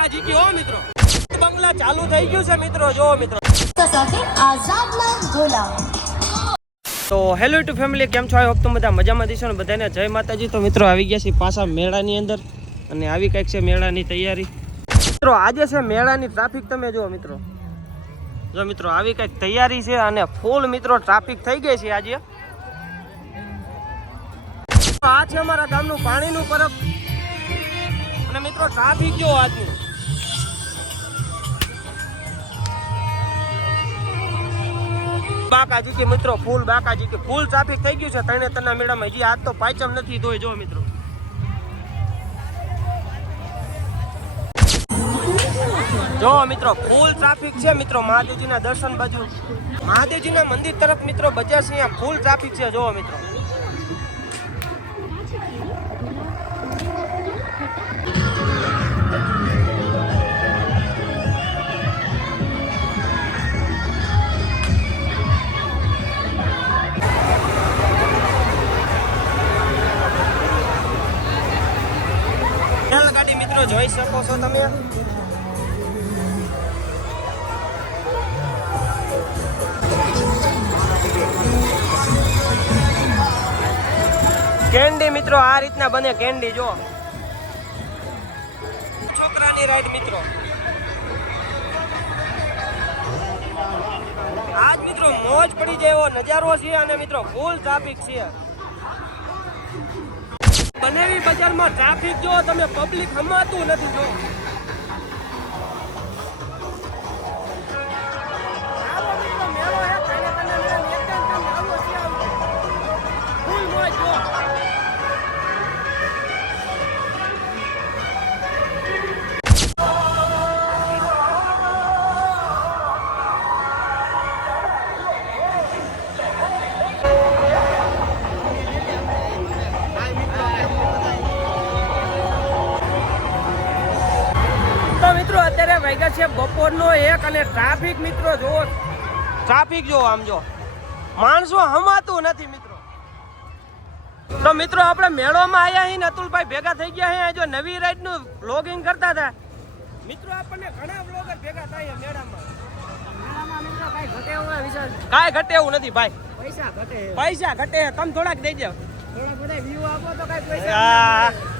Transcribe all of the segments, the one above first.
બાકાજી કે હો મિત્રો બંગલા ચાલુ થઈ ગયું છે મિત્રો જો મિત્રો તો હેલો ટુ ફેમિલી કેમ છો? આઈ હોપ તમે બધા મજામાં દીશો ને બધાને જય માતાજી। તો મિત્રો આવી ગયા છે પાછા મેળાની અંદર અને આવી કંઈક છે મેળાની તૈયારી। મિત્રો આજે છે મેળાની ટ્રાફિક તમે જુઓ મિત્રો, જો મિત્રો આવી કંઈક તૈયારી છે અને ફૂલ મિત્રો ટ્રાફિક થઈ ગઈ છે આજે। આ છે અમારા ગામનું પાણીનું પરબ અને મિત્રો ટ્રાફિક જો આજની બાકાજી કે મિત્રો ફૂલ બાકાજી કે ફૂલ ટ્રાફિક થઈ ગયું છે તરણેતરના મેળામાં। હજી આજ તો પાંચમ નથી ધોઈ જો મિત્રો, જો મિત્રો ફૂલ ટ્રાફિક છે મિત્રો। મહાદેવજીના દર્શન બાજુ મહાદેવજીના મંદિર તરફ મિત્રો બજાર છે, અહીંયા ફૂલ ટ્રાફિક છે જો મિત્રો। રેલગાડી મિત્રો જોઈ શકો છો તમે, કેન્ડી મિત્રો આ રીતના બને કેન્ડી જો છોકરાની રાઈડ મિત્રો। આજ મિત્રો મોજ પડી જાય એવો નજારો છે અને મિત્રો ફૂલ ટ્રાફિક છે। બનેવી બજારમાં ટ્રાફિક જો તમે પબ્લિક હમાતું નથી જો મિત્રો અત્યારે વાગ્યા છે બપોરનો 1 અને ટ્રાફિક મિત્રો જોવો, ટ્રાફિક જો આમ જો માણસો હમાતું નથી મિત્રો। તો મિત્રો આપણે મેળોમાં આવ્યા છીએ, અતુલભાઈ ભેગા થઈ ગયા છે, જો નવી રાઈડ નું વ્લોગિંગ કરતા હતા મિત્રો। આપણને ઘણા વ્લોગર ભેગા થાય મેળામાં મિત્રો કાંઈ ઘટે એવું નથી ભાઈ, પૈસા ઘટે તમે થોડાક દઈ જાવ, થોડાક બધા વ્યૂ આપો તો કાંઈ પૈસા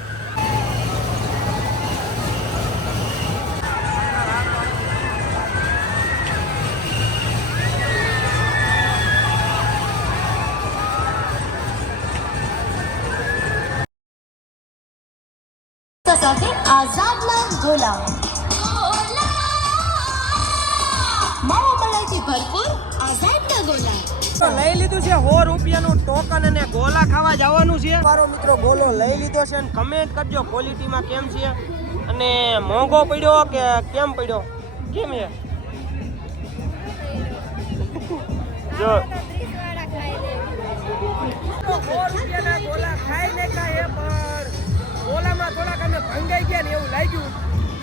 આઝાદના ગોલા માવા મલાઈથી ભરપૂર આઝાદના ગોલા લઈ લીધું છે 100 રૂપિયાનું ટોકન અને ગોલા ખાવા જવાનું છે। મારો મિત્રો ગોલો લઈ લીધો છે અને કમેન્ટ કરજો ક્વોલિટીમાં કેમ છે અને મોંઘો પડ્યો કે કેમ પડ્યો, કેમ છે જો 100 રૂપિયાના ગોલા ખાઈ ને કાંઈ પણ ગોલામાં થોડાક અમે ભંગાઈ ગયા ને એવું લાગ્યું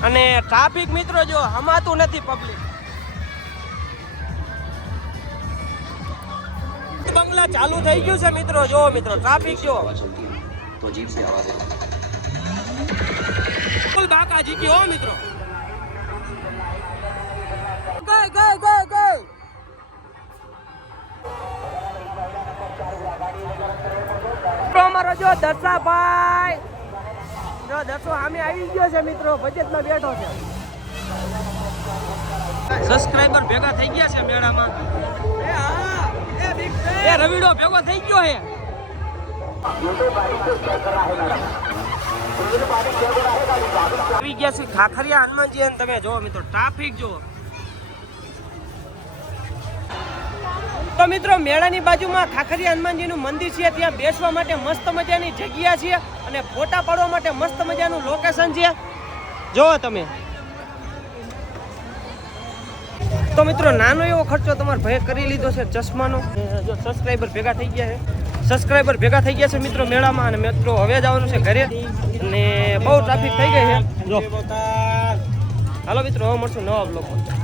અને ટ્રાફિક મિત્રો જો હમાતું નથી પબ્લિક। બંગલા ચાલુ થઈ ગયું છે મિત્રો, જો મિત્રો ટ્રાફિક જો તો જીપ સે આવાજ ફૂલ બાકાજી કે હો મિત્રો ગઈ ગઈ ગઈ ગઈ અમારો જો દર્શાભાઈ જો દર્શો સામે આવી ગયો છે મિત્રો, બજેટમાં બેઠો છે। સબસ્ક્રાઇબર ભેગા થઈ ગયા છે મેળામાં, એ રવિડો ભેગો થઈ ગયો છે। આવી ગયા છે ખાખરિયા હનુમાનજી અને તમે જો મિત્રો ટ્રાફિક જો। તો મિત્રો મેળાની બાજુમાં ખાખરિયા હનુમાનજીનું મંદિર છે, ત્યાં બેસવા માટે મસ્ત મજાની જગ્યા છે અને ફોટા પાડવા માટે મસ્ત મજાનું લોકેશન છે જો તમે। તો મિત્રો નાનો એવો ખર્ચો તમારે ભાઈ કરી લીધો છે ચશ્માનો, જો સબસ્ક્રાઇબર ભેગા થઈ ગયા છે મિત્રો મેળામાં અને મિત્રો હવે જવાનું છે ઘરે અને બહુ ટ્રાફિક થઈ ગઈ છે જો। હાલો મિત્રો હવે મળશું નવા બ્લોગમાં।